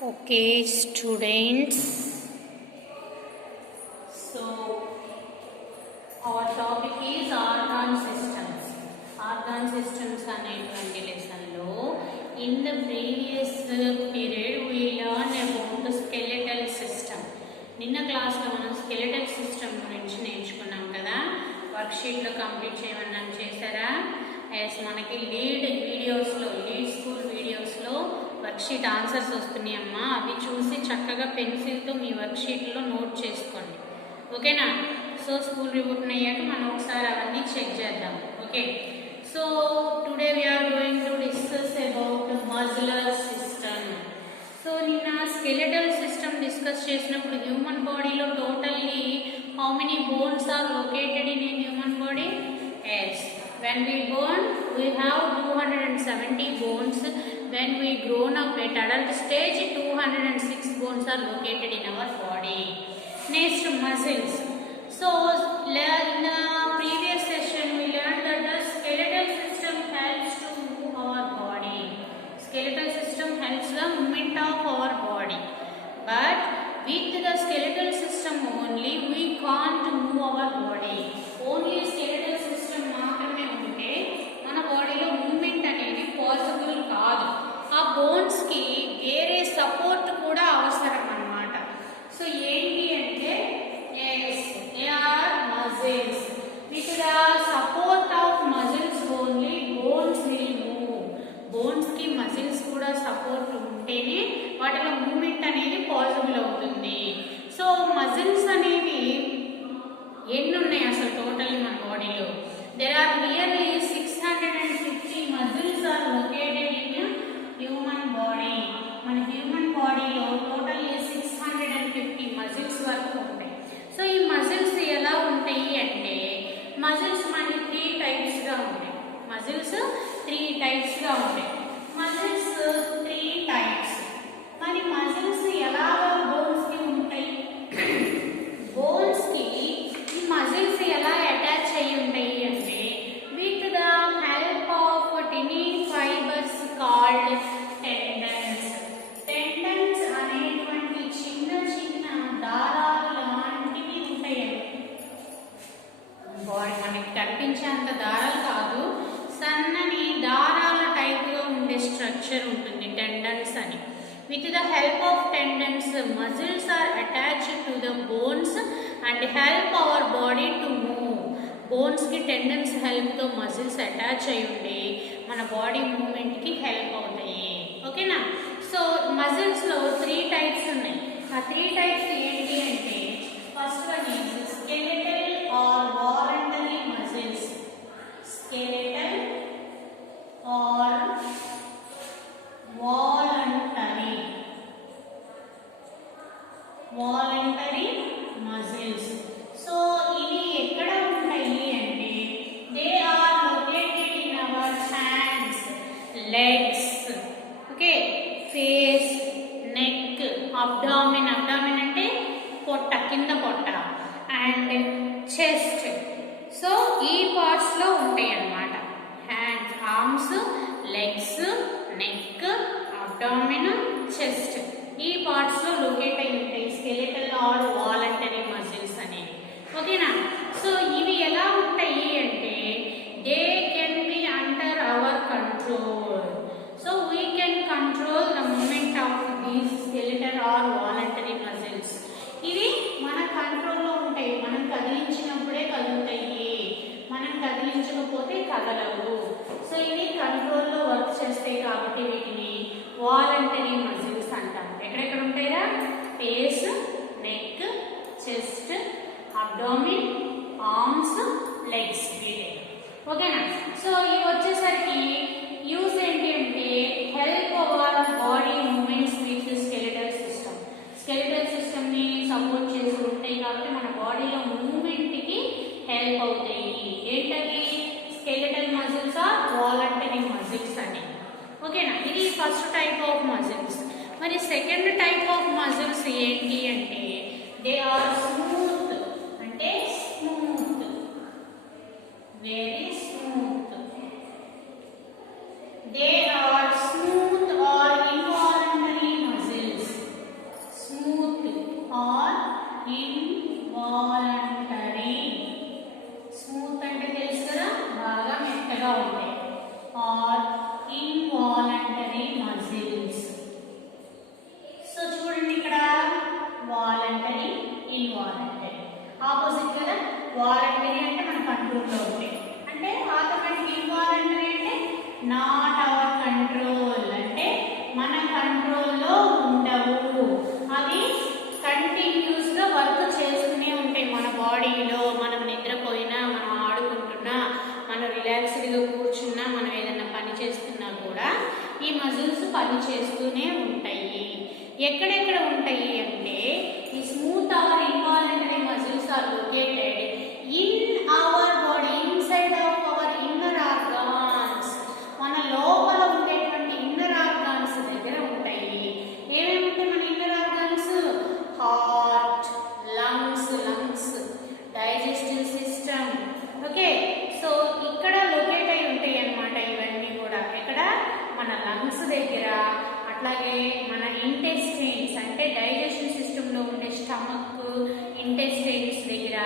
Okay, students. So, our topic is organ systems. Organ systems అనేటువంటి lesson లో in the previous period we learned about the skeletal system. నిన్న class లో మనం skeletal system గురించి నేర్చుకున్నాం కదా. వర్క్ షీట్ లో కంప్లీట్ చేయమన్నాను, చేశారా? మనకి లీడ్ స్కూల్ వీడియోస్ లో వర్క్ షీట్ ఆన్సర్స్ వస్తున్నాయమ్మా. అవి చూసి చక్కగా పెన్సిల్తో మీ వర్క్ షీట్లో నోట్ చేసుకోండి, ఓకేనా? సో స్కూల్ రిపోర్ట్ అయ్యాక మనం ఒకసారి అవన్నీ చెక్ చేద్దాం, okay? So today we are going to discuss about muscular system. So నిన్న స్కెలెటల్ సిస్టమ్ డిస్కస్ చేసినప్పుడు హ్యూమన్ బాడీలో totally how many bones are located in a human body? Yes, when we born we have 270 bones. When we grown up at adult stage 206 bones are located in our body. Next, muscles. So in the previous session we learned that the skeletal system helps to move our body. Skeletal system helps the movement of our body, but with the skeletal system only we can't move our body. Only skeletal system మాత్రమే ఉంటే మన బాడీలో movement అనేది possible కాదు. ఆ bones కి వేరే support కూడా అవసరం అన్నమాట. సో ఏంటి అంటే they are muscles. With the support of muscles only bones will move. Bones కి మజిల్స్ కూడా సపోర్ట్ ఉంటేనే వాటిలో మూవ్మెంట్ అనేది పాసిబుల్ అవుతుంది. సో మజిల్స్ అనేవి ఎన్ని ఉన్నాయి అసలు టోటల్లీ మన బాడీలో? there are nearly 650 muscles are located in human body. మన హ్యూమన్ బాడీలో టోటల్లీ 650 మజిల్స్ వరకు ఉంటాయి. సో ఈ మజిల్స్ ఎలా ఉంటాయి అంటే మజిల్స్ మనకి 3 టైప్స్ గా ఉంటాయి. మజిల్స్ 3 టైప్స్ గా ఉంటాయి. Muscles 3 types. మరి మజిల్స్ ఎలా బోన్స్ కి ఉంటాయి? బోన్స్ కి ఈ మజిల్స్ ఎలా అటాచ్ అయ్యి ఉంటాయి అంటే with the help of tiny fibres called tendons. Tendons అనేటువంటి చిన్న చిన్న దారాలు లాంటివి ఉంటాయండి. బాడీ మనకి కనిపించేంత దారాలు కాదు, సన్నని దారాల టైప్లో ఉండే స్ట్రక్చర్ ఉంటుంది టెండన్స్ అని. With the help of tendons, muscles are attached to the bones and help our body to move. Bones ki tendons help తో muscles attach అయి ఉండి మన బాడీ మూవ్మెంట్ కి హెల్ప్ అవుతాయి, ఓకేనా? సో మజిల్స్ లో 3 టైప్స్ ఉన్నాయి. ఆ 3 టైప్స్ ఏంటి అంటే first one is skeletal or voluntary muscles. Skeletal or voluntary muscles. So ఇవి ఎక్కడ ఉంటాయి అంటే they are located in our hands, legs, okay, face, neck, abdomen. Abdomen అంటే పొట్ట, కింద పొట్ట, అండ్ చెస్ట్. సో ఈ పార్ట్స్ లో ఉంటాయి అన్నమాట. Hands, arms, legs, neck, abdomen, chest, ఈ పార్ట్స్ లో లొకేట్ అయి ఉంటాయి స్కెలెటల్ ఆర్ వాలంటరీ మజిల్స్ అనేవి, ఓకేనా? సో ఇవి ఎలా ఉంటాయి అంటే they can be under our control. So we can control the movement of these skeletal or voluntary muscles. ఇవి మన కంట్రోల్లో ఉంటాయి. మనం కదిలించినప్పుడే కదులుతాయి, మనం కదిలించకపోతే కదలవు. సో ఇవి కంట్రోల్లో వర్క్ చేస్తాయి కాబట్టి వీటిని వాలంటరీ మజిల్స్ అంటాం. ఎక్కడెక్కడ ఉంటాయిరా? Face, neck, chest, abdomen, arms, legs, ఓకేనా? సో ఇవి వచ్చేసరికి యూజ్ ఏంటి అంటే help our body movements with skeletal system. Skeletal system ని సపోర్ట్ చేసి ఉంటాయి కాబట్టి మన బాడీలో మూమెంట్ కి హెల్ప్ అవుతాయి. ఏంటది? Skeletal muscles or voluntary muscles అని, ఓకేనా? ఇది ఫస్ట్ టైప్ ఆఫ్ మజిల్స్. మరి సెకండ్ టైప్ ఆఫ్ మజిల్స్ ఏంటి అంటే దే ఆర్ స్మూత్. అంటే smooth, very smooth. They are smooth or involuntary muscles. వాలంటరీగా ఉంటాయి ఆర్ ఇన్వాలంటరీ మజిల్స్. సో చూడండి ఇక్కడ వాలంటరీ ఇన్వాలంటరీ ఆపోజిట్ కదా. వాలంటరీ అంటే మన కంట్రోల్లో ఉంటాయి, అంటే ఆటోమేటిక్. ఇన్వాలంటరీ అంటే నాట్ అవర్ కంట్రోల్, అంటే మన కంట్రోల్లో ఉండవు. అవి కంటిన్యూస్ గా వర్క్ చేస్తూనే ఉంటాయి మన బాడీలో. మనం నిద్రపోయినా, మనం ఆడుకుంటున్నా, మనం రిలాక్స్డ్ గా కూర్చున్నా, మనం ఏదైనా పని చేస్తున్నా కూడా ఈ మజిల్స్ పని చేస్తూనే ఉంటాయి. ఎక్కడెక్కడ ఉంటాయి అంటే ఈ smooth or involuntary muscles are located in our body, inside of our inner organs. మన లోపల ఉండేటువంటి ఇన్నర్ ఆర్గాన్స్ దగ్గర ఉంటాయి. ఏమేమి ఉంటాయి మన inner organs? Heart, lungs, digestive system. Okay, so ఇక్కడ లొకేట్ అయి ఉంటాయి అన్నమాట ఇవన్నీ కూడా. ఎక్కడ? మన లంగ్స్ దగ్గర, అట్లాగే మన ఇంటెస్టైన్స్ అంటే డైజెషన్ సిస్టమ్ లో ఉండే స్టమక్, ఇంటెస్టైన్స్ దగ్గర,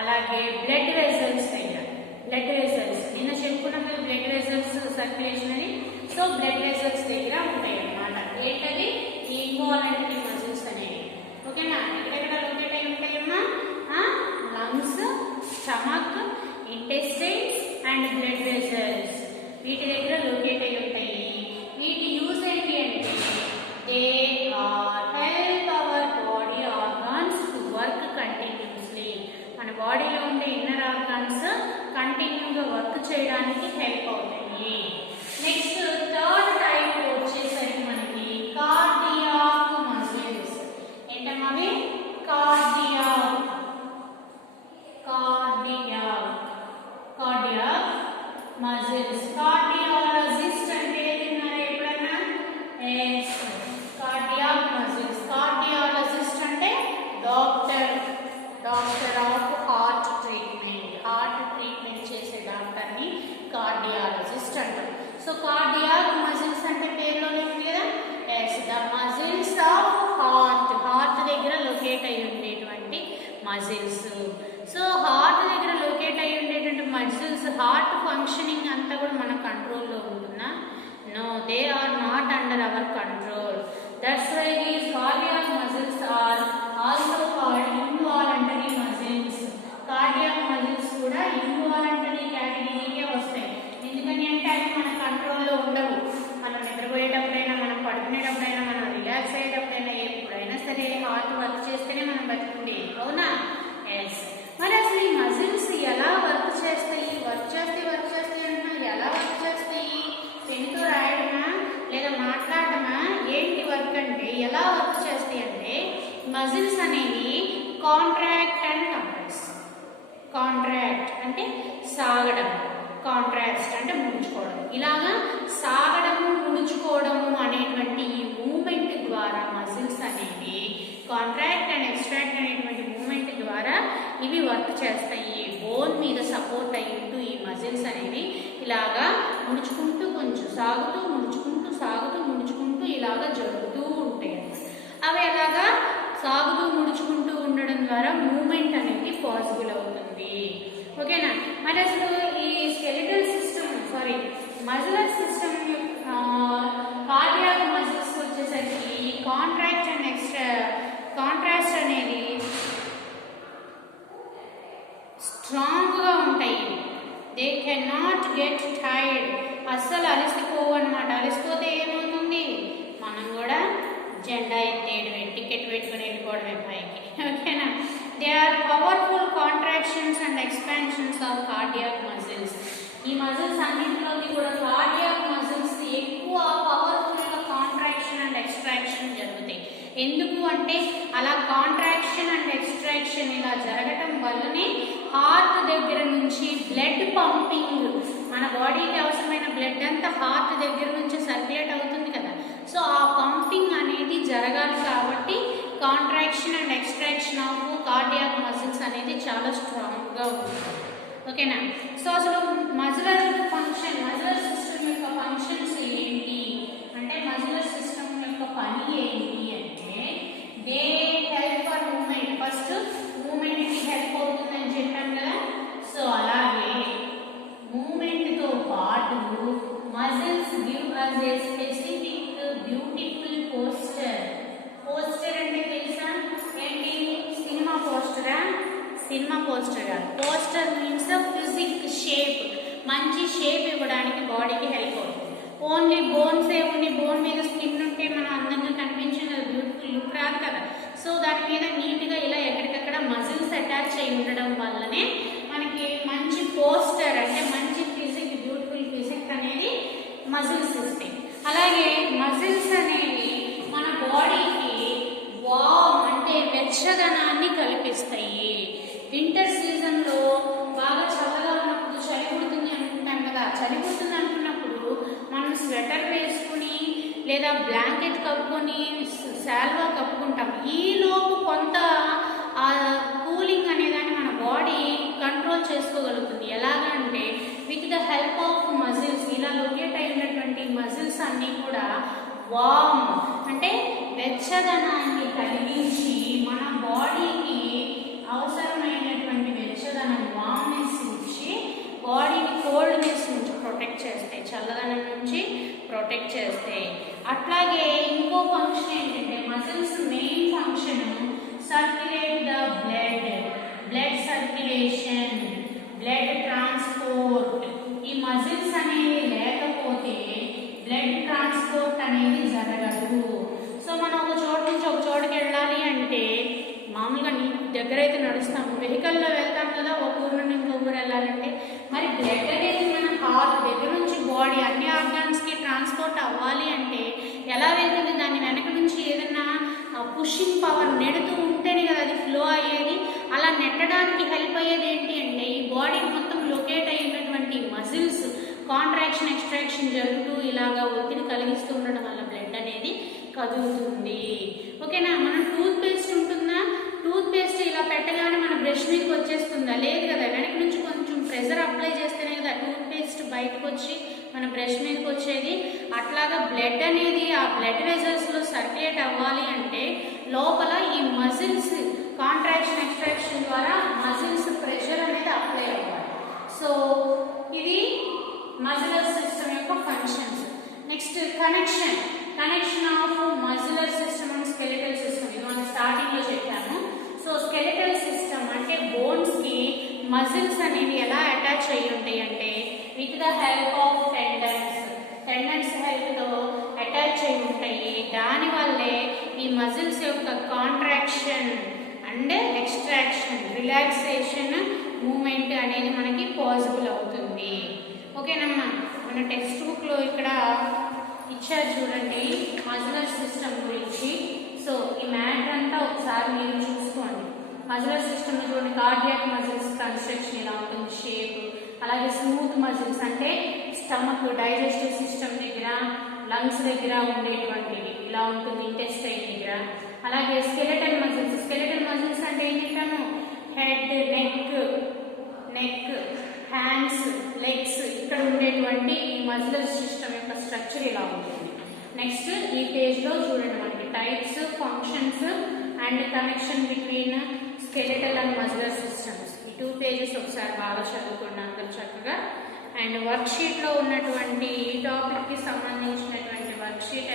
అలాగే బ్లడ్ వెసల్స్ దగ్గర. బ్లడ్ వెసల్స్ నిన్న చెప్పుకున్నాం కదా, బ్లడ్ వెసల్స్ సర్క్యులేషన్ అని. సో బ్లడ్ వెసల్స్ దగ్గర ఉంటాయి అన్నమాట. ఏంటది? ఈ ఇన్వాలంటరీ మజిల్స్ అనేవి. ఓకేనా? ఎక్కడెక్కడ లొకేట్ అయి ఉంటాయమ్మా? Lungs, stomach, intestines and blood vessels. వీటి దగ్గర లొకేట్ అయి ఉంటాయి. వీటి యూజ్ ఏంటి అంటే they help our body organs to work continuously. మన బాడీలో ఉండే ఇన్నర్ ఆర్గాన్స్ కంటిన్యూగా వర్క్ చేయడానికి హెల్ప్ అవుతాయి. నెక్స్ట్ థర్డ్ టైప్ వచ్చేసరికి మనకి కార్డియాక్ మజిల్స్. ఏంటమ్మా అవి? Cardiac muscles. కార్డియాలజిస్ట్ అంటే విన్నారా ఎప్పుడన్నా? Yes, cardiac muscles. కార్డియాలజిస్ట్ అంటే doctor of heart treatment. Heart treatment చేసే డాక్టర్ని కార్డియాలజిస్ట్ అంటారు. సో కార్డియాక్ మజిల్స్ అంటే పేరులోనే ఉంది కదా. Yes, the muscles of heart దగ్గర లొకేట్ అయి ఉండేటువంటి మజిల్స్. సో హార్ట్ దగ్గర లొకేట్ అయి ఉండేటువంటి మజిల్స్, హార్ట్ ఫంక్షనింగ్ అంతా కూడా మన కంట్రోల్లో ఉంటుందా? No, they are not under our control. That's why these cardiac muscles are also called involuntary muscles. Cardiac muscles కూడా ఇన్వాలంటరీ కేటగిరీకే వస్తాయి. ఎందుకని అంటే అవి మన కంట్రోల్లో ఉండవు. మనం నిద్రపోయేటప్పుడైనా, మనం పడుకునేటప్పుడైనా, మనం రిలాక్స్ అయ్యేటప్పుడైనా, ఎప్పుడైనా సరే హార్ట్ వర్క్ చేస్తేనే మనం బతుకుండేది. అవునా? ఎస్. మరి అసలు ఈ మజిల్స్ ఎలా వర్క్ చేస్తాయి? వర్క్ చేస్తాయి అంటే ఎలా వర్క్ చేస్తాయి? పెన్తో రాయడమా లేదా మాట్లాడటమా? ఏంటి వర్క్ అంటే? ఎలా వర్క్ చేస్తాయి అంటే మజిల్స్ అనేవి కాంట్రాక్ట్ అండ్ కంప్రెస్. కాంట్రాక్ట్ అంటే సాగడం, కాంట్రాక్ట్ అంటే ముడుచుకోవడం. ఇలాగా సాగడము, ముడుచుకోవడము అనేటువంటి ఈ మూమెంట్ ద్వారా మజిల్స్ అనేవి కాంట్రాక్ట్ అండ్ ఎక్స్ట్రాక్ట్ అనేటువంటి మూమెంట్ ద్వారా ఇవి వర్క్ చేస్తాయి. బోన్ మీద సపోర్ట్ అయ్యింటూ ఈ మజిల్స్ అనేవి ఇలాగా ముడుచుకుంటూ, కొంచెం సాగుతూ, ముడుచుకుంటూ ఇలాగా జరుగుతూ ఉంటాయి అన్నమాట. అవి అలాగా సాగుతూ, ముడుచుకుంటూ ఉండడం ద్వారా మూమెంట్ అనేది పాసిబుల్ అవుతుంది. ఓకేనా? మరి అసలు ఈ skeletal system, మజిలర్ system, cardiac muscles వచ్చేసరికి కాంట్రాక్ట్ అండ్ కాంట్రాస్ట్ అనేది స్ట్రాంగ్ గా ఉంటాయి. They can not get tired. అస్సలు అలసిపోవు అనమాట. అలసిపోతే ఏమవుతుంది? మనం కూడా జెండా ఎత్తేయడమే, టికెట్ పెట్టుకుని వెళ్ళిపోవడమే పైకి. ఓకేనా? They are powerful contractions and expansions of cardiac muscles. ఈ మజిల్స్ అన్నింటిలోకి కూడా కార్డియాక్ మజిల్స్ ఎక్కువ పవర్ఫుల్ గా కాంట్రాక్షన్ అండ్ ఎక్స్ట్రాక్షన్ జరుగుతాయి. ఎందుకు అంటే అలా కాంట్రాక్షన్ అండ్ ఎక్స్ట్రాక్షన్ ఇలా జరగటం వల్లనే హార్ట్ దగ్గర నుంచి బ్లడ్ పంపింగ్, మన బాడీకి అవసరమైన బ్లడ్ అంతా హార్ట్ దగ్గర నుంచి సర్క్యులేట్ అవుతుంది కదా. సో ఆ పంపింగ్ అనేది జరగాలి కాబట్టి contraction and extraction of cardiac muscles అనేది చాలా స్ట్రాంగ్ గా ఉంటుంది. ఓకేనా? సో అసలు మజిలర్ సిస్టమ్ యొక్క ఫంక్షన్స్ ఏంటి అంటే, మజిలర్ సిస్టమ్ యొక్క పని ఏంటి అంటే, they help for movement. First movement కి హెల్ప్ అవుతుందని చెప్పాం కదా. సో అలాగే మూమెంట్ తో పాటు give us a specific beautiful poster. Poster అంటే తెలుసా ఏంటి? సినిమా పోస్టరా? సినిమా పోస్టర్ కాదు. పోస్టర్ మీన్స్ ఫిజిక్ షేప్, మంచి షేప్ ఇవ్వడానికి బాడీకి హెల్ప్ అవుతుంది. ఓన్లీ బోన్సే ఉండి బోన్ మీద స్కిన్ ఉంటే మనం అందంగా కనిపించిన బ్యూటిఫుల్ లుక్ రాదు కదా. సో దాని మీద నీట్గా ఇలా ఎక్కడికక్కడ మజిల్స్ అటాచ్ అయి ఉండడం వల్లనే మనకి మంచి పోస్టర్ అంటే మంచి ఫిజిక్, బ్యూటిఫుల్ ఫిజిక్ అనేది మజిల్స్ ఇస్తాయి. అలాగే మజిల్స్ అనేవి మన బాడీకి వామ్ అంటే వెచ్చదనాన్ని కల్పిస్తాయి. వింటర్ సీజన్లో బాగా చల్లగా ఉన్నప్పుడు చలి పుడుతుంది అనుకుంటాం కదా. చలి పుడుతుంది అనుకున్నప్పుడు మనం స్వెటర్ వేసుకుని లేదా బ్లాంకెట్ కప్పుకొని శాల్వా కప్పుకుంటాం. ఈలోపు కొంత ఆ కూలింగ్ అనేదాన్ని మన బాడీ కంట్రోల్ చేసుకోగలుగుతుంది. ఎలాగంటే with the help of muscles. ఇలా లొకేట్ అయినటువంటి మజిల్స్ అన్నీ కూడా వామ్ అంటే వెచ్చదనాన్ని కలిగించి మన బాడీకి అవసరమైనటువంటి వెచ్చదనం, వామ్నెస్ ఇచ్చి బాడీని కోల్డ్నెస్ నుంచి ప్రొటెక్ట్ చేస్తాయి, చల్లదనం నుంచి ప్రొటెక్ట్ చేస్తాయి. అట్లాగే ఇంకో ఫంక్షన్ ఏంటంటే muscles main function circulate the blood, blood circulation, blood transport. ఈ మజిల్స్ అనేవి లేకపోతే బ్లడ్ ట్రాన్స్పోర్ట్ అనేది జరగదు. సో మనం ఒక చోటు నుంచి ఒక చోటుకి వెళ్ళాలి అంటే మామూలుగా నీ దగ్గర అయితే నడుస్తాము, వెహికల్లో వెళ్తాం కదా. ఒక ఊరు నుండి ఇంకో ఊరు వెళ్ళాలంటే మరి బ్లడ్ అనేది మన హార్ట్ దగ్గర నుంచి బాడీ అన్ని ఆర్గాన్స్కి ట్రాన్స్పోర్ట్ అవ్వాలి అంటే ఎలా వెళ్తుంది? దాన్ని వెనక నుంచి ఏదైనా పుషింగ్ పవర్ నెడుతూ ఉంటేనే కదా అది ఫ్లో అయ్యేది. అలా నెట్టడానికి హెల్ప్ అయ్యేది ఏంటి అంటే ఈ బాడీ మొత్తం లొకేట్ అయినటువంటి మజిల్స్ కాంట్రాక్షన్ ఎక్స్ట్రాక్షన్ జరుగుతూ ఇలాగా ఒత్తిడి కలిగిస్తూ ఉండడం వల్ల బ్లడ్ అనేది కదులుతుంది. ఓకేనా? మనం టూత్ పేస్ట్ ఉంటుందా, టూత్ పేస్ట్ ఇలా పెట్టగానే మన బ్రష్ మీదకి వచ్చేస్తుందా? లేదు కదా. వెనక నుంచి కొంచెం ప్రెషర్ అప్లై చేస్తేనే కదా టూత్ పేస్ట్ బయటకు వచ్చి మన బ్రష్ మీదకి వచ్చేది. అట్లాగా బ్లడ్ అనేది ఆ బ్లడ్ వెజల్స్లో సర్క్యులేట్ అవ్వాలి అంటే లోపల ఈ మజిల్స్ కాంట్రాక్షన్ ఎక్స్ట్రాక్షన్ ద్వారా మజిల్స్ ప్రెషర్ అనేది అప్లై అవ్వాలి. సో ఇది మజిలర్ సిస్టమ్ యొక్క functions. Next connection of మజిలర్ system and skeletal system. ఇది మనం స్టార్టింగ్లో చెప్పాము. సో స్కెలిటల్ సిస్టమ్ అంటే బోన్స్కి మజిల్స్ అనేవి ఎలా అటాచ్ అయ్యి ఉంటాయి అంటే with the help of tendons హెల్ప్తో అటాచ్ అయి ఉంటాయి. దానివల్లే ఈ మజిల్స్ యొక్క contraction and extraction, relaxation, movement అనేది మనకి పాసిబుల్ అవుతుంది. ఓకేనమ్మా? మన టెక్స్ట్ బుక్లో ఇక్కడ ఇచ్చారు చూడండి మజిలర్ సిస్టమ్ గురించి. సో ఈ మ్యాటర్ అంతా ఒకసారి మీరు చూసుకోండి. మజిలర్ సిస్టమ్లో చూడండి కార్డియాక్ మజిల్స్ కన్స్ట్రక్షన్ ఇలా ఉంటుంది షేప్. అలాగే స్మూత్ మజిల్స్ అంటే స్టమక్, డైజెస్టివ్ సిస్టమ్ దగ్గర, లంగ్స్ దగ్గర ఉండేటువంటివి ఇలా ఉంటుంది ఇంటెస్టైన్ దగ్గర. అలాగే స్కెలెటల్ మజిల్స్ అంటే ఏం చెప్పాను? హెడ్, నెక్, హ్యాండ్స్, లెగ్స్ ఇక్కడ ఉండేటువంటి ఈ మజిలర్ సిస్టమ్ యొక్క స్ట్రక్చర్ ఇలా ఉంటుంది. నెక్స్ట్ ఈ పేజ్లో చూడండి మనకి types, functions and connection between skeletal and మజిలర్ systems. ఈ 2 పేజెస్ ఒకసారి బాగా చదువుకోండి అందరూ చక్కగా. అండ్ వర్క్షీట్లో ఉన్నటువంటి ఈ టాపిక్కి సంబంధించినటువంటి వర్క్షీట్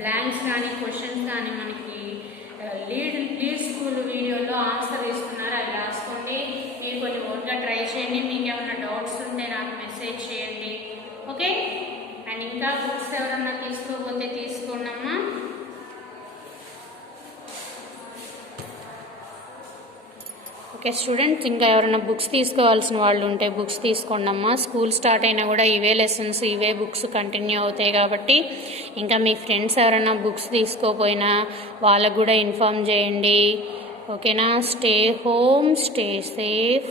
బ్లాంక్స్ కానీ క్వశ్చన్స్ కానీ మనకి లీడ్ స్కూల్ వీడియోలో ఆన్సర్ ఇస్తున్నారు. అది రాసుకోండి. మీరు కొన్ని ఓన్గా ట్రై చేయండి. మీకు ఏమైనా డౌట్స్ ఉంటే నాకు మెసేజ్ చేయండి. ఓకే? అండ్ ఇంకా బుక్స్ ఎవరన్నా తీసుకోకపోతే తీసుకోండమ్మా. ఓకే స్టూడెంట్స్, ఇంకా ఎవరైనా బుక్స్ తీసుకోవాల్సిన వాళ్ళు ఉంటే బుక్స్ తీసుకోండమ్మా. స్కూల్ స్టార్ట్ అయినా కూడా ఇవే లెసన్స్, ఇవే బుక్స్ కంటిన్యూ అవుతాయి కాబట్టి ఇంకా మీ ఫ్రెండ్స్ ఎవరైనా బుక్స్ తీసుకోపోయినా వాళ్ళకు కూడా ఇన్ఫామ్ చేయండి. ఓకేనా? Stay home, stay safe.